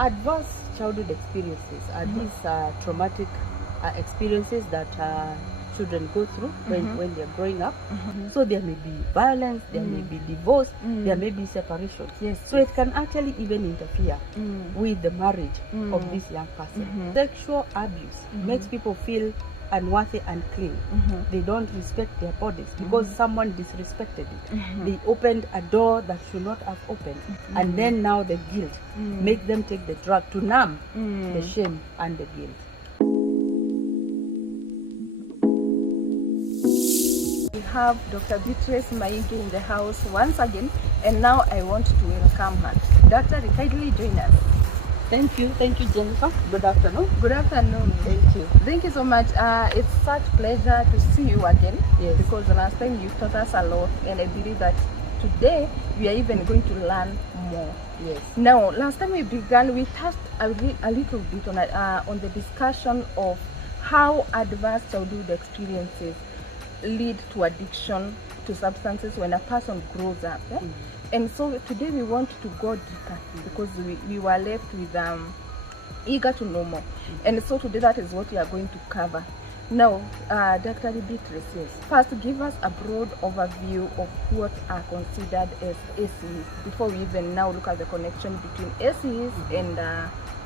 Adverse childhood experiences are these traumatic experiences that children go through when they're growing up. So there may be violence, there may be divorce, there may be separation. So it can actually even interfere with the marriage of this young person. Sexual abuse makes people feel unworthy and clean. They don't respect their bodies because someone disrespected it. They opened a door that should not have opened, and then now the guilt make them take the drug to numb the shame and the guilt. We have Dr. Beatrice Maigi in the house once again, and now I want to welcome her. Doctor, kindly join us. Thank you, Jennifer. Good afternoon. Good afternoon. Thank you so much. It's such pleasure to see you again. Yes. Because the last time you taught us a lot, and I believe that today we are even going to learn more. Yes. Now, last time we began, we touched a little bit on the discussion of how adverse childhood experiences lead to addiction to substances when a person grows up. And so today we want to go deeper because we were left with eager to know more. And so today that is what we are going to cover. Now, Dr. Beatrice, first give us a broad overview of what are considered as ACEs before we even now look at the connection between ACEs and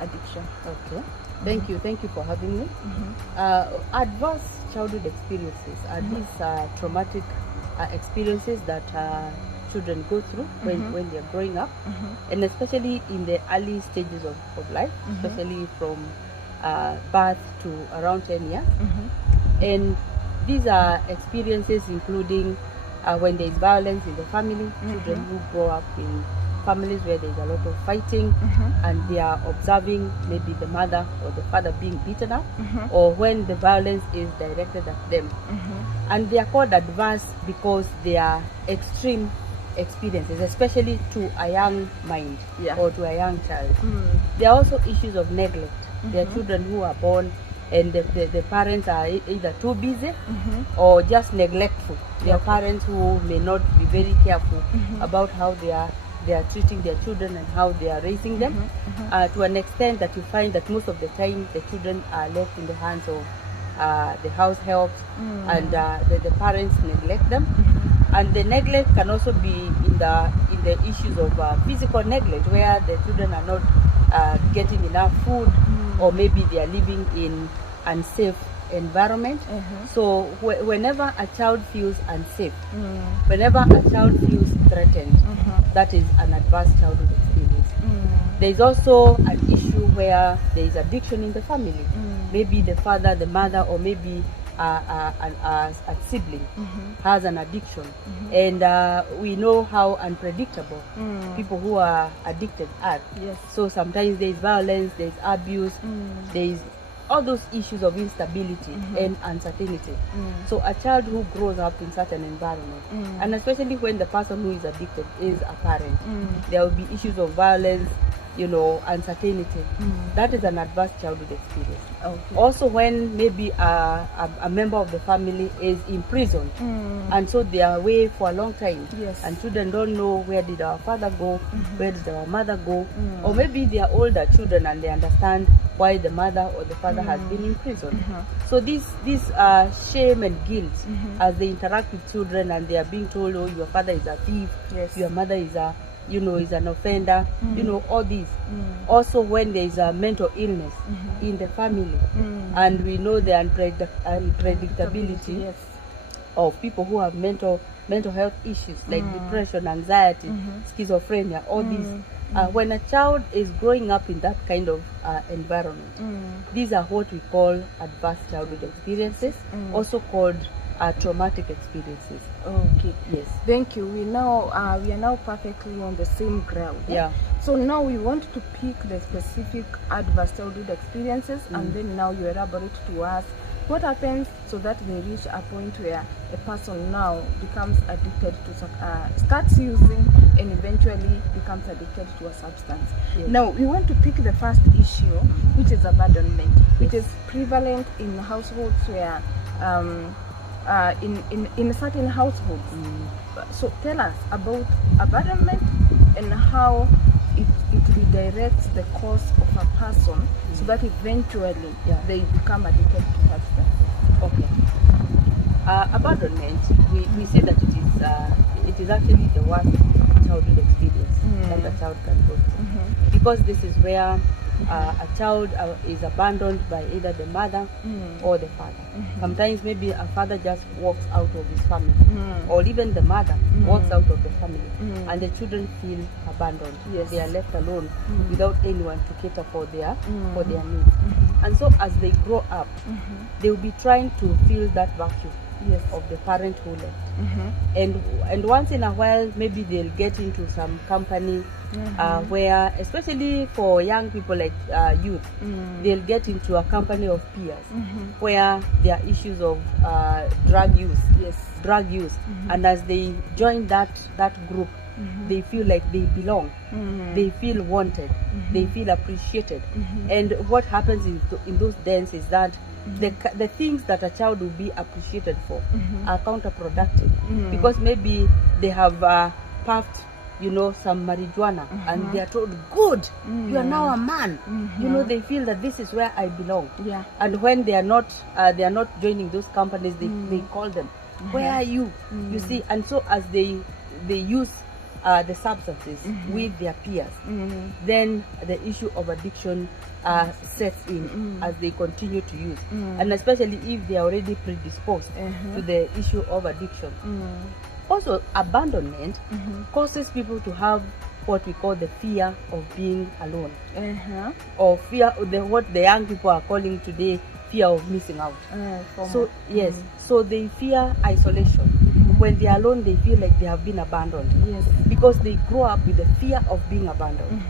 addiction. Okay. Thank you for having me. Adverse childhood experiences are these traumatic experiences that children go through when they're growing up, and especially in the early stages of life, especially from birth to around 10 years. And these are experiences including when there is violence in the family, children who grow up in families where there is a lot of fighting, and they are observing maybe the mother or the father being beaten up, or when the violence is directed at them. And they are called adverse because they are extreme experiences, especially to a young mind or to a young child. There are also issues of neglect. There are children who are born and the parents are either too busy or just neglectful. There are parents who may not be very careful about how they are treating their children and how they are raising them, to an extent that you find that most of the time the children are left in the hands of the house helps, and the parents neglect them. And the neglect can also be in the issues of physical neglect, where the children are not getting enough food, or maybe they are living in unsafe environment. So whenever a child feels unsafe, whenever a child feels threatened, that is an adverse childhood experience. There is also an issue where there is addiction in the family. Maybe the father, the mother, or maybe a sibling has an addiction, and we know how unpredictable people who are addicted are. So sometimes there is violence, there is abuse, there is all those issues of instability and uncertainty. So a child who grows up in such an environment, and especially when the person who is addicted is a parent, there will be issues of violence, uncertainty. That is an adverse childhood experience. Also, when maybe a member of the family is in prison, and so they are away for a long time, and children don't know where did our father go, where did our mother go, or maybe they are older children and they understand why the mother or the father has been in prison. So this shame and guilt as they interact with children, and they are being told, oh, your father is a thief, your mother is a is an offender, all these. Also, when there is a mental illness in the family, and we know the unpredictability of people who have mental health issues like depression, anxiety, schizophrenia, all these. When a child is growing up in that kind of environment, these are what we call adverse childhood experiences, also called traumatic experiences. Yes. Thank you. We are now perfectly on the same ground. So now we want to pick the specific adverse childhood experiences, and then now you elaborate to us what happens so that they reach a point where a person now becomes addicted to starts using and eventually becomes addicted to a substance. Now we want to pick the first issue, which is abandonment, which is prevalent in households where in certain households. So tell us about abandonment and how it redirects the course of a person so that eventually they become addicted to substances. Okay. Abandonment, we say that it is actually the worst childhood experience that a child can go through, because this is where a child is abandoned by either the mother or the father. Sometimes maybe a father just walks out of his family, or even the mother walks out of the family, and the children feel abandoned. Yes. They are left alone without anyone to cater for their needs. And so as they grow up, they will be trying to fill that vacuum of the parent who left. And once in a while, maybe they'll get into some company where, especially for young people like youth, they'll get into a company of peers where there are issues of drug use. And as they join that group, they feel like they belong, they feel wanted, they feel appreciated. And what happens in those dens is that the things that a child will be appreciated for are counterproductive, because maybe they have puffed some marijuana, and they are told, good, you are now a man. They feel that this is where I belong. And when they are not joining those companies, they call them, where are you? You see. And so as they use the substances with their peers, then the issue of addiction sets in as they continue to use, and especially if they are already predisposed to the issue of addiction. Also, abandonment causes people to have what we call the fear of being alone, or fear, what the young people are calling today, fear of missing out. So yes, so they fear isolation. When they are alone, they feel like they have been abandoned, because they grow up with the fear of being abandoned.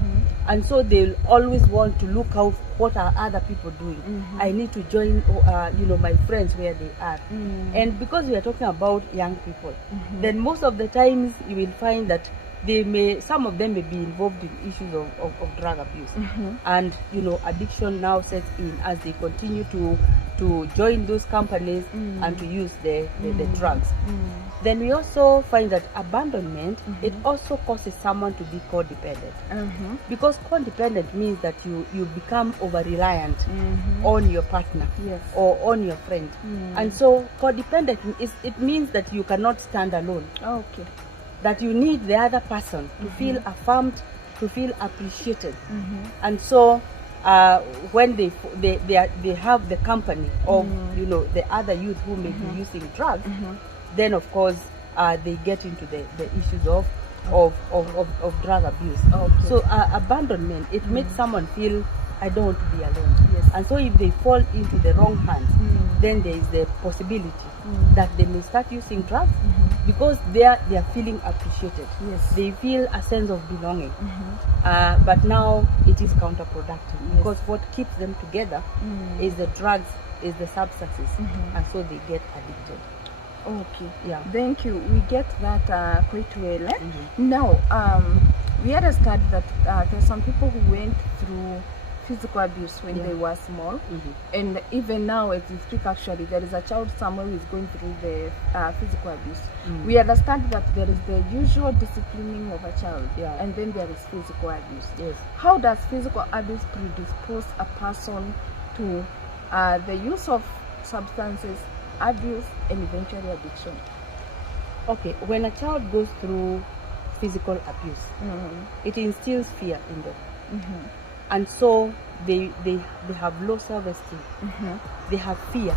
And so they'll always want to look out, what are other people doing? I need to join my friends where they are. And because we are talking about young people, then most of the times you will find that some of them may be involved in issues of drug abuse. And addiction now sets in as they continue to join those companies and to use the drugs. Then we also find that abandonment, it also causes someone to be codependent, because codependent means that you become over-reliant on your partner or on your friend. And so codependent, it means that you cannot stand alone. That you need the other person to feel affirmed, to feel appreciated. And so when they have the company of the other youth who may be using drugs, then of course they get into the issues of drug abuse. So abandonment, it makes someone feel, I don't want to be alone. And so if they fall into the wrong hands, then there is the possibility that they may start using drugs, because they are feeling appreciated. They feel a sense of belonging. But now it is counterproductive, because what keeps them together is the drugs, is the substances, and so they get addicted. Thank you. We get that quite well. Now, we understand that there are some people who went through physical abuse when they were small, and even now as we speak, actually there is a child somewhere who is going through the physical abuse. We understand that there is the usual disciplining of a child, and then there is physical abuse. How does physical abuse predispose a person to the use of substances, abuse, and eventually addiction? Okay, when a child goes through physical abuse, it instills fear in them. And so they have low self-esteem, they have fear,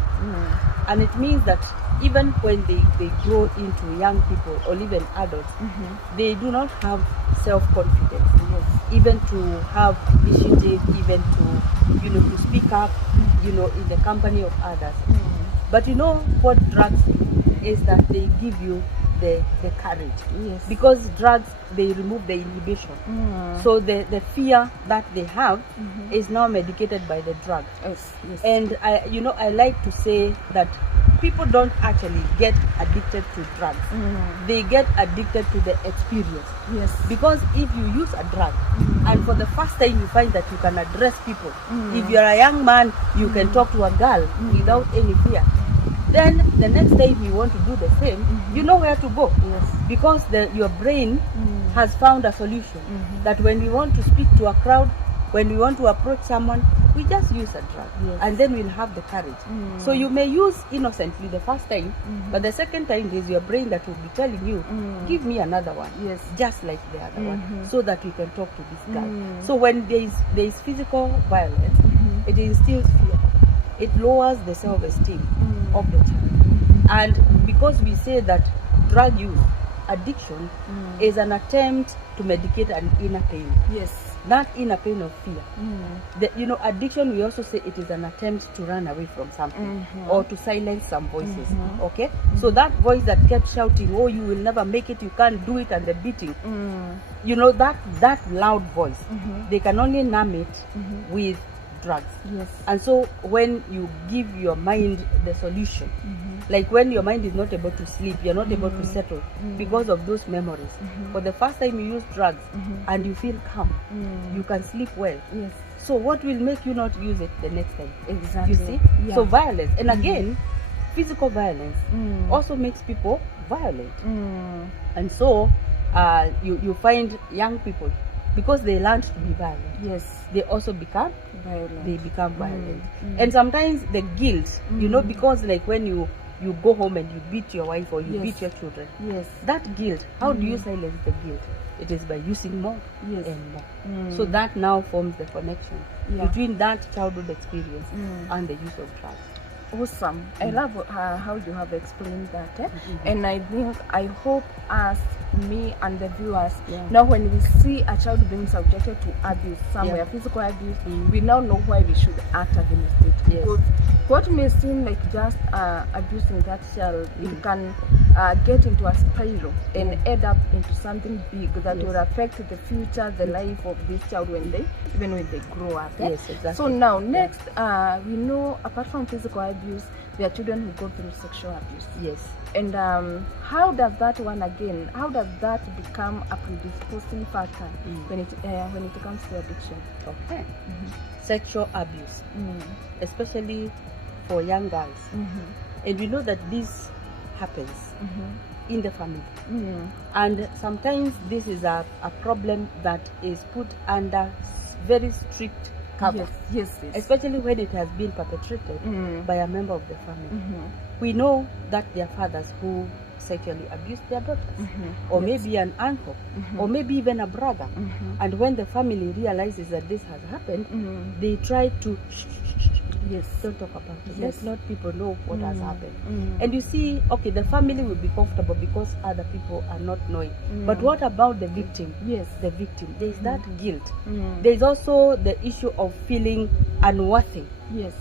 and it means that even when they grow into young people or even adults, they do not have self-confidence, even to have initiative, even to speak up, in the company of others. But what drugs do is that they give you the courage, because drugs, they remove the inhibition. So the fear that they have is now medicated by the drug. And I like to say that people don't actually get addicted to drugs. They get addicted to the experience. Because if you use a drug and for the first time you find that you can address people, if you're a young man, you can talk to a girl without any fear, then the next time you want to do the same, you know where to go. Because your brain has found a solution. That when we want to speak to a crowd, when we want to approach someone, we just use a drug, and then we'll have the courage. So you may use innocently the first time, but the second time there's your brain that will be telling you, give me another one, just like the other one, so that we can talk to this guy. So when there is physical violence, it instills fear. It lowers the self-esteem of the child. And because we say that drug use, addiction, is an attempt to medicate an inner pain. That inner pain of fear. Addiction, we also say it is an attempt to run away from something or to silence some voices. Okay? So that voice that kept shouting, oh, you will never make it, you can't do it, and the beating, that loud voice, they can only numb it with drugs. And so when you give your mind the solution, like when your mind is not able to sleep, you're not able to settle because of those memories. For the first time you use drugs and you feel calm, you can sleep well. So what will make you not use it the next time? You see? So violence, and again, physical violence also makes people violent. And so you find young people, because they learned to be violent, they also become violent. They become violent. And sometimes the guilt, because like when you go home and you beat your wife or you beat your children, that guilt, how do you silence the guilt? It is by using more and more. So that now forms the connection between that childhood experience and the use of drugs. Awesome. I love how you have explained that. And I hope as me and the viewers, now when we see a child being subjected to abuse somewhere, physical abuse, we now know why we should act against it. Because what may seem like just abusing that child, it can get into a spiral and end up into something big that will affect the future, the life of this child when they grow up. So now next, we know apart from physical abuse, there are children who go through sexual abuse. And how does that become a predisposing factor when it comes to addiction? Sexual abuse, especially for young girls, and we know that this happens in the family, and sometimes this is a problem that is put under very strict cover, especially when it has been perpetrated by a member of the family. We know that there are fathers who sexually abuse their daughters, or maybe an uncle, or maybe even a brother, and when the family realizes that this has happened, they try to don't talk about it. Let not people know what has happened. And you see, okay, the family will be comfortable because other people are not knowing. But what about the victim? The victim. There is that guilt. There is also the issue of feeling unworthy,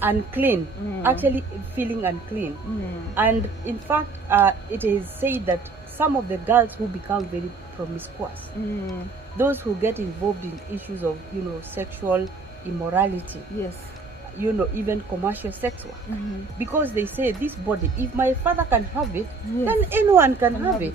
unclean, actually feeling unclean. And in fact, it is said that some of the girls who become very promiscuous, those who get involved in issues of sexual immorality, even commercial sex work, because they say this body, if my father can have it, then anyone can have it.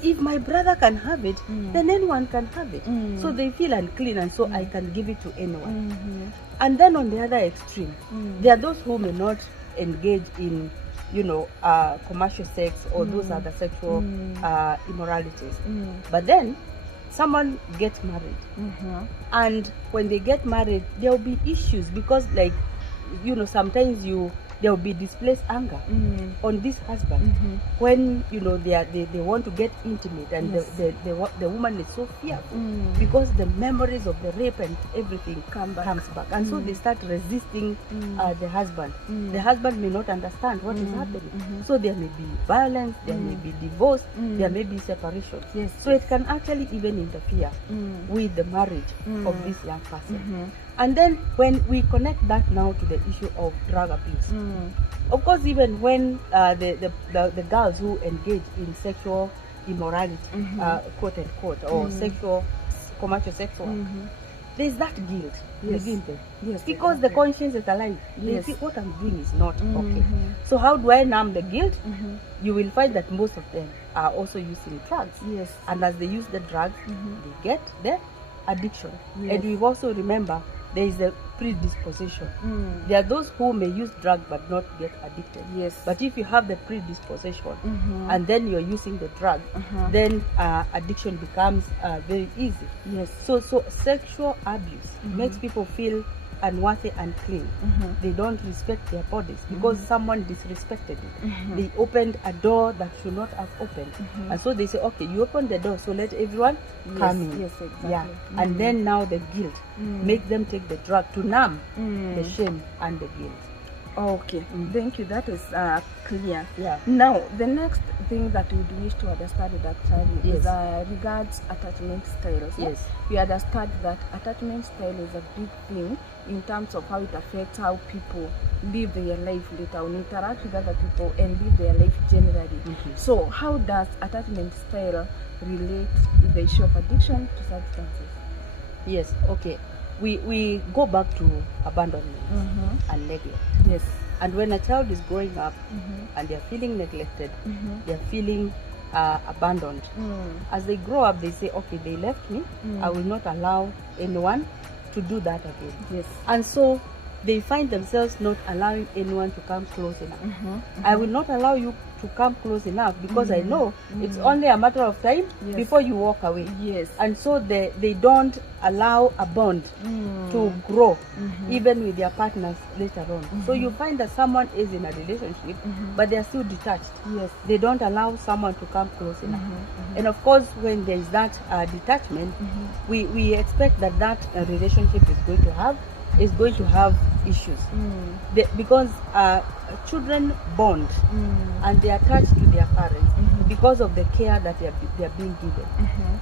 If my brother can have it, then anyone can have it. So they feel unclean, and so I can give it to anyone. And then on the other extreme, there are those who may not engage in commercial sex or those other sexual immoralities, but then someone gets married, and when they get married, there will be issues because, sometimes there will be displaced anger on this husband when they want to get intimate, and the woman is so fearful because the memories of the rape and everything comes back, and so they start resisting the husband. The husband may not understand what is happening, so there may be violence, there may be divorce, there may be separation. So it can actually even interfere with the marriage of this young person. And then when we connect that now to the issue of drug abuse, of course, even when the girls who engage in sexual immorality, quote unquote, or commercial sex work, there's that guilt within them, because the conscience is alive. They see what I'm doing is not okay. So how do I numb the guilt? You will find that most of them are also using drugs, and as they use the drugs, they get the addiction. And we also remember there is predisposition. There are those who may use drug but not get addicted. Yes. But if you have the predisposition and then you're using the drug, then addiction becomes very easy. Yes. So sexual abuse makes people feel unworthy and clean. They don't respect their bodies because someone disrespected it. They opened a door that should not have opened. And so they say, okay, you opened the door, so let everyone come in. Yes, exactly. Yeah. And then now the guilt make them take the drug to numb the shame and the guilt. Okay, thank you. That is clear. Yeah. Now, the next thing that we wish to understand that is regards attachment styles. Yes. We understand that attachment style is a big thing in terms of how it affects how people live their life later on, interact with other people, and live their life generally. So, how does attachment style relate with the issue of addiction to substances? Yes. Okay. We go back to abandonment and neglect. Yes. And when a child is growing up and they're feeling neglected, they're feeling abandoned, as they grow up, they say, okay, they left me, I will not allow anyone to do that again. Yes. And so they find themselves not allowing anyone to come close enough. I will not allow you to come close enough because I know it's only a matter of time before you walk away. Yes. And so they don't allow a bond to grow even with their partners later on. So you find that someone is in a relationship but they are still detached. Yes. They don't allow someone to come close enough. And of course, when there is that detachment, we expect that relationship is going to have issues. Because children bond and they attach to their parents because of the care that they are being given.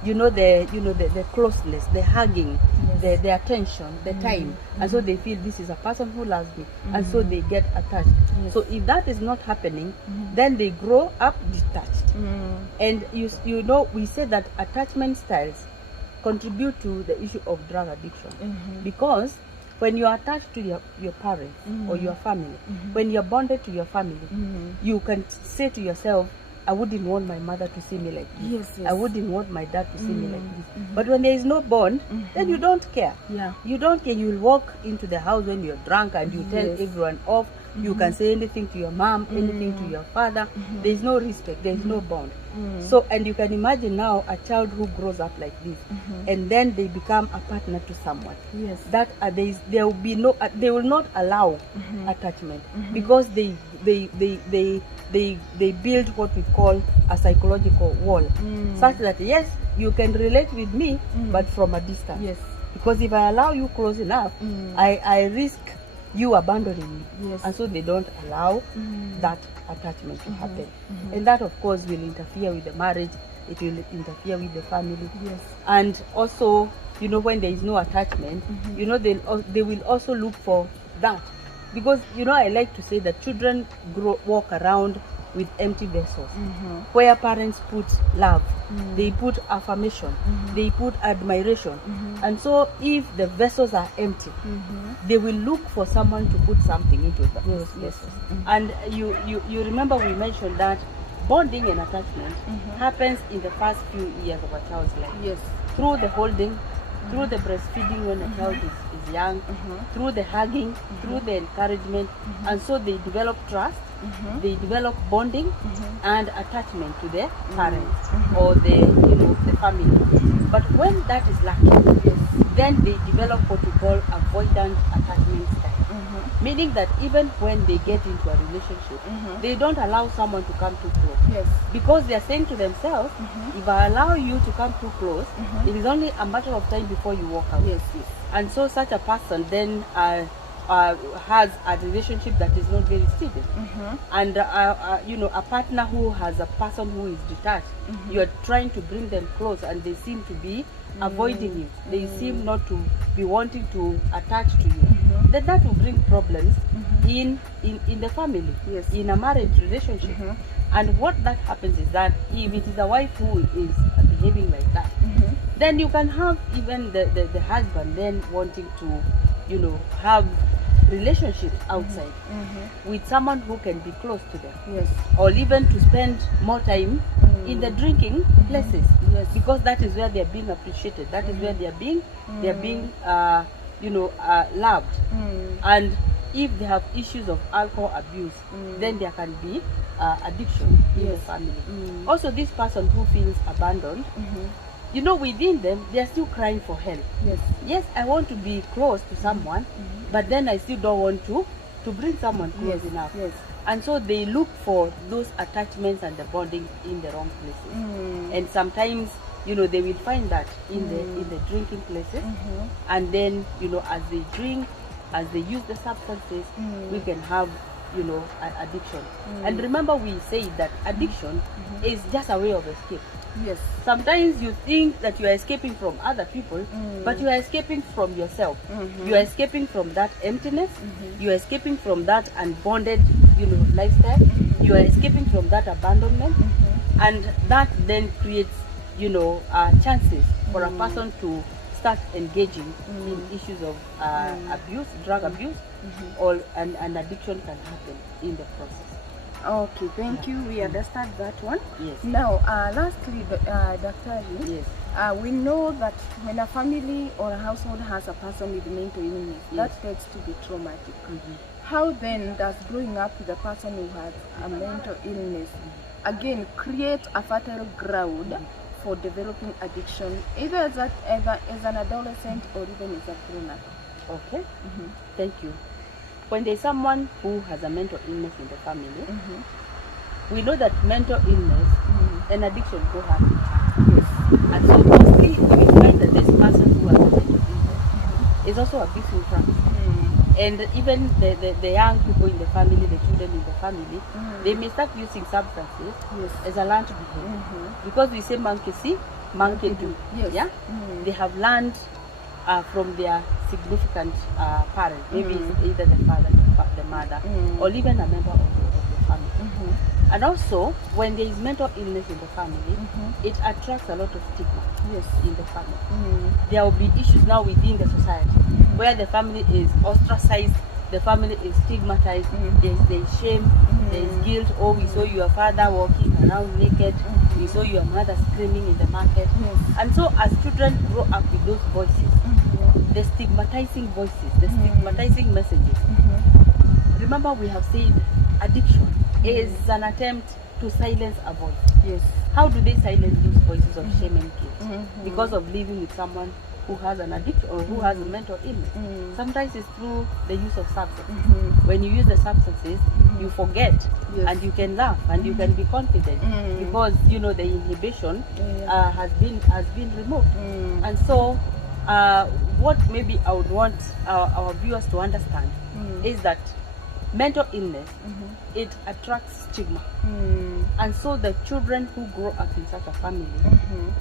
You know the closeness, the hugging, the attention, the time, and so they feel this is a person who loves me, and so they get attached. So if that is not happening, then they grow up detached. And you know we say that attachment styles contribute to the issue of drug addiction because when you are attached to your parents or your family, when you're bonded to your family, you can say to yourself, I wouldn't want my mother to see me like this. Yes. I wouldn't want my dad to see me like this. But when there is no bond, then you don't care. Yeah. You don't care. You will walk into the house when you're drunk and you tell everyone off. You can say anything to your mom, anything to your father. There is no respect. There is no bond. So, and you can imagine now a child who grows up like this, and then they become a partner to someone. Yes. That there will be no. They will not allow attachment because they build what we call a psychological wall, such that yes, you can relate with me, but from a distance. Yes. Because if I allow you close enough, I risk you abandoning me. Yes. And so they don't allow that attachment to happen. And that, of course, will interfere with the marriage. It will interfere with the family. Yes. And also, you know, when there is no attachment, you know, they will also look for that. Because, you know, I like to say that children walk around with empty vessels, where parents put love, they put affirmation, they put admiration. And so if the vessels are empty, they will look for someone to put something into those vessels. And you remember we mentioned that bonding and attachment happens in the first few years of a child's life. Yes. Through the holding, through the breastfeeding when a child is young, through the hugging, through the encouragement. And so they develop trust, they develop bonding and attachment to their parents or the family. But when that is lacking, then they develop what we call avoidance attachment style. Meaning that even when they get into a relationship, they don't allow someone to come too close. Yes. Because they are saying to themselves, if I allow you to come too close, it is only a matter of time before you walk away. Yes. And so such a person then has a relationship that is not very stable. And you know, a partner who has a person who is detached, you are trying to bring them close and they seem to be avoiding you. They seem not to be wanting to attach to you. Then that will bring problems in the family, in a marriage relationship. And what that happens is that if it is a wife who is behaving like that, then you can have even the husband then wanting to, you know, have relationships outside with someone who can be close to them. Yes. Or even to spend more time in the drinking places. Yes. Because that is where they are being appreciated. That is where they are being loved. And if they have issues of alcohol abuse, then there can be addiction in the family. Also, this person who feels abandoned, within them, they are still crying for help. Yes, I want to be close to someone, but then I still don't want to bring someone close enough. And so they look for those attachments and the bonding in the wrong places. And sometimes, they will find that in the drinking places. And then, as they drink, as they use the substances, we can have, an addiction. And remember, we say that addiction is just a way of escape. Sometimes you think that you are escaping from other people, but you are escaping from yourself. You are escaping from that emptiness. You are escaping from that unbonded, lifestyle. You are escaping from that abandonment, and that then creates, chances for a person to start engaging in issues of abuse, drug abuse, or an addiction can happen in the process. Okay, thank you. We understand that one. Yes. Now, lastly, Dr. We know that when a family or a household has a person with mental illness, that gets to be traumatic. How then does growing up with a person who has a mental illness, again, create a fertile ground for developing addiction, either as an adolescent or even as a grown-up? Okay, thank you. When there's someone who has a mental illness in the family, we know that mental illness and addiction go hand in hand. And so mostly we find that this person who has a mental illness is also abusing drugs. And even the young people in the family, the children in the family, they may start using substances as a learned behavior. Because we say monkey see, monkey do. They have learned from their significant parent, maybe it's either the father, the mother, or even a member of the family. And also, when there is mental illness in the family, it attracts a lot of stigma in the family. There will be issues now within the society where the family is ostracized, the family is stigmatized, there is shame, there is guilt. Oh, we saw your father walking around naked, we saw your mother screaming in the market. And so as children grow up with those voices, the stigmatizing voices, the stigmatizing messages. Remember, we have said addiction is an attempt to silence a voice. How do they silence those voices of shame and guilt? Because of living with someone who has an addiction or who has a mental illness. Sometimes it's through the use of substances. When you use the substances, you forget and you can laugh and you can be confident because the inhibition has been removed. And so what maybe I would want our viewers to understand is that mental illness, it attracts stigma. And so the children who grow up in such a family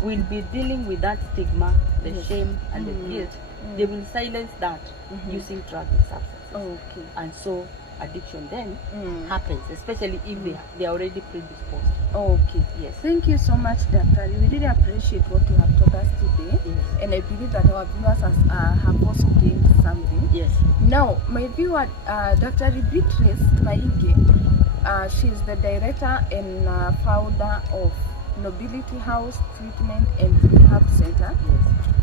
will be dealing with that stigma, the shame and the guilt. They will silence that using drugs and substances. And so addiction then happens, especially if they are already predisposed. Yes. Thank you so much, Dr. We really appreciate what you have taught us today. And I believe that our viewers have also gained something. Now, my viewer, Dr. Beatrice Maige, she is the director and founder of Nobility House Treatment and Rehab Center.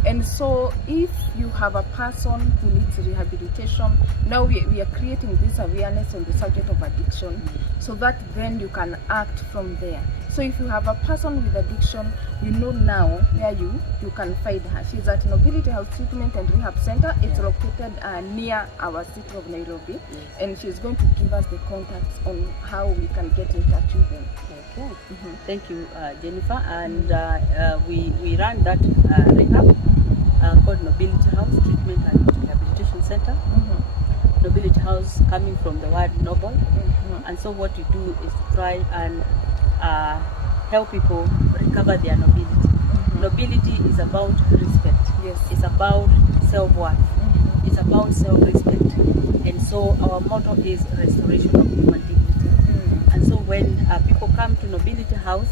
And so if you have a person who needs rehabilitation, now we are creating this awareness on the subject of addiction so that then you can act from there. So if you have a person with addiction, you know now where you can find her. She's at Nobility House Treatment and Rehab Center. It's located near our city of Nairobi. And she's going to give us the contacts on how we can get in touch with them. Thank you, Jennifer. And we run that rehab called Nobility House Treatment and Rehabilitation Center. Nobility House coming from the word noble. And so what we do is to try and help people recover their nobility. Nobility is about respect. It's about self-worth. It's about self-respect. And so our motto is restoration of human dignity. And so when people come to Nobility House,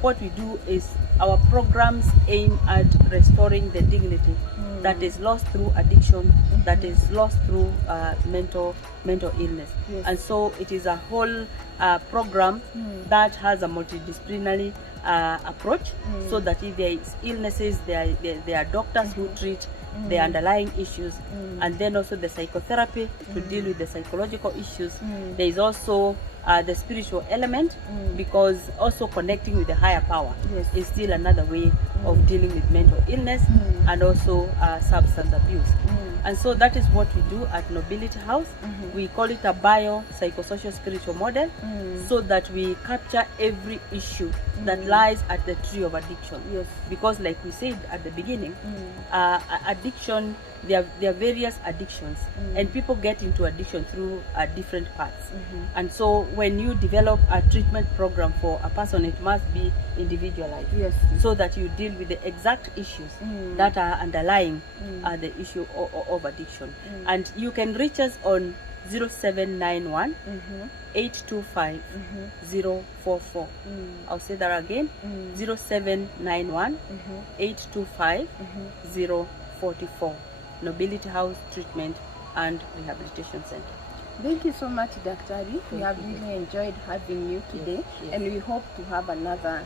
what we do is our programs aim at restoring the dignity that is lost through addiction, that is lost through mental illness. And so it is a whole program that has a multidisciplinary approach, so that if there is illnesses, there are doctors who treat the underlying issues, and then also the psychotherapy to deal with the psychological issues. There is also the spiritual element, because also connecting with the higher power is still another way of dealing with mental illness and also substance abuse. And so that is what we do at Nobility House. We call it a bio-psychosocial spiritual model, so that we capture every issue that lies at the tree of addiction. Because like we said at the beginning, addiction, there are various addictions, and people get into addiction through different paths. And so when you develop a treatment program for a person, it must be individualized, so that you deal with the exact issues that are underlying the issue of addiction. And you can reach us on 0791 825 044. I'll say that again, 0791 825 044. Nobility House Treatment and Rehabilitation Center. Thank you so much, Dr. We have really enjoyed having you today, and we hope to have another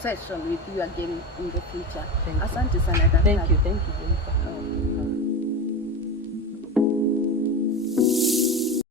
session with you again in the future. Thank you. Asante sana, Dr. Thank you, Jennifer.